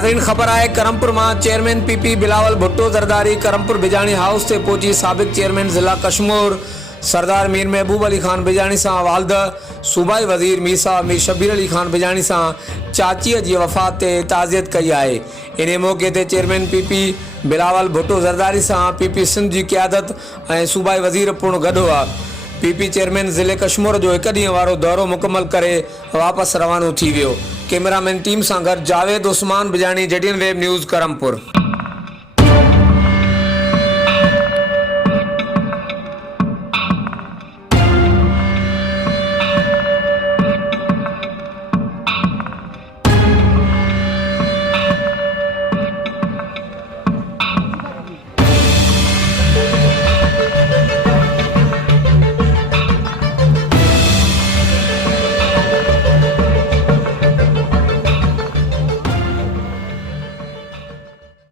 नाज़रीन ख़बर है करमपुर में chairman PP Bilawal Bhutto Zardari Karampur Bijarani house से पहुंची साबिक चेयरमैन ज़िला कश्मीर सरदार मीर महबूब अली खान बिजाणी से वालद सूबाई वज़ीर मीसा मीर शब्बीर अली खान बिजाणी से चाची की वफ़ात से ताज़ियत कई है। इन मौके ते चेयरमैन पीपी बिलावल भुट्टो ज़रदारी से पीपी सिंध की क़यादत और सूबाई वज़ीर पिणु गॾु हुआ। पीपी चेयरमैन ज़िले कश्मीर जो एक ॾींहं वारो दौरो मुकम्मल करे वापस रवानो थी वियो। कैमरामैन टीम से Gaddu Javed Usman Bijarani, JDN web news Karampur.